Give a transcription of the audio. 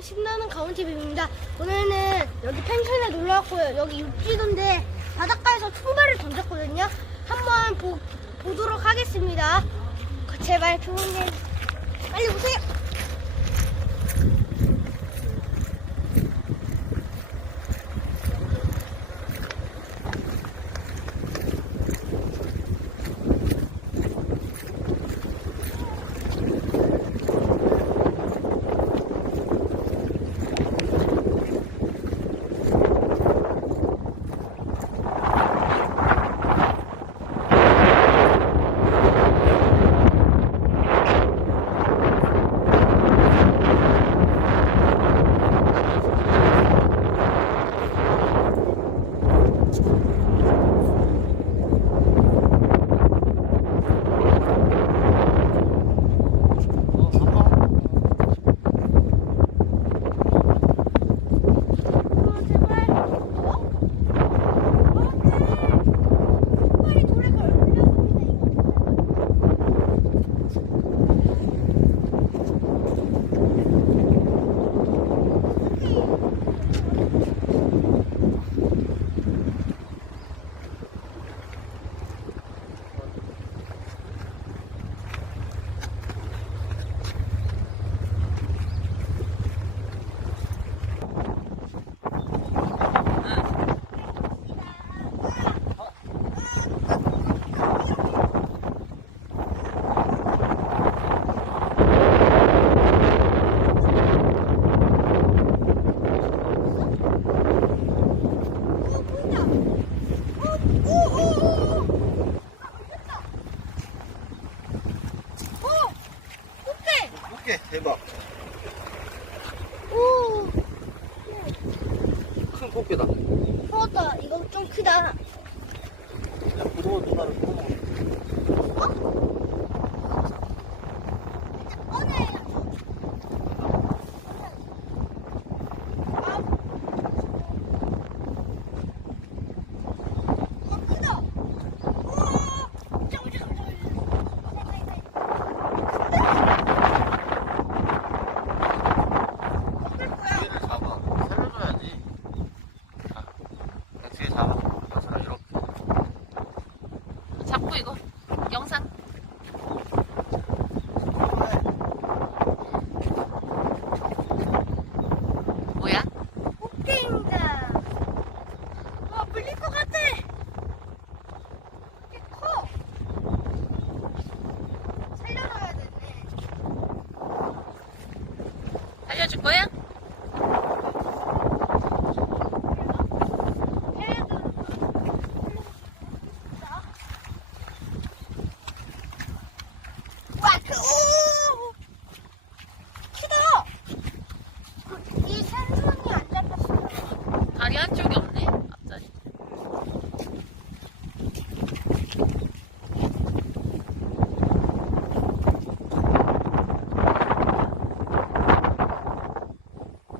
안녕하세요. 신나는 가온TV입니다. 오늘은 여기 펜션에 놀러 왔고요. 여기 육지도인데 바닷가에서 총발을 던졌거든요. 한번 보, 보도록 하겠습니다. 제발 부모님 빨리 오세요. 어, 제발. 어? 어, 네. 빨리 돌에 걸렸습니다. 이거. 어, 보인다. 어, 오, 오, 오, 오. 됐다. 오, 꽃게. 오케이 대박 오, 큰 꽃게다 먹었다. 이거 좀 크다. 그냥 부러워 누나를 뽑아 꺼내. 아. 어, 크다. 우와. 잠깐, 잠깐, 잠깐. 뒤를 잡아 살려줘야지 자 뒤에 잡아 자 이렇게 잡고 이거 영상 뭐야? 꽃게입니다. 와, 물릴 것 같아. 꽤 커. 살려놔야 되네. 살려줄 거야? 안쪽에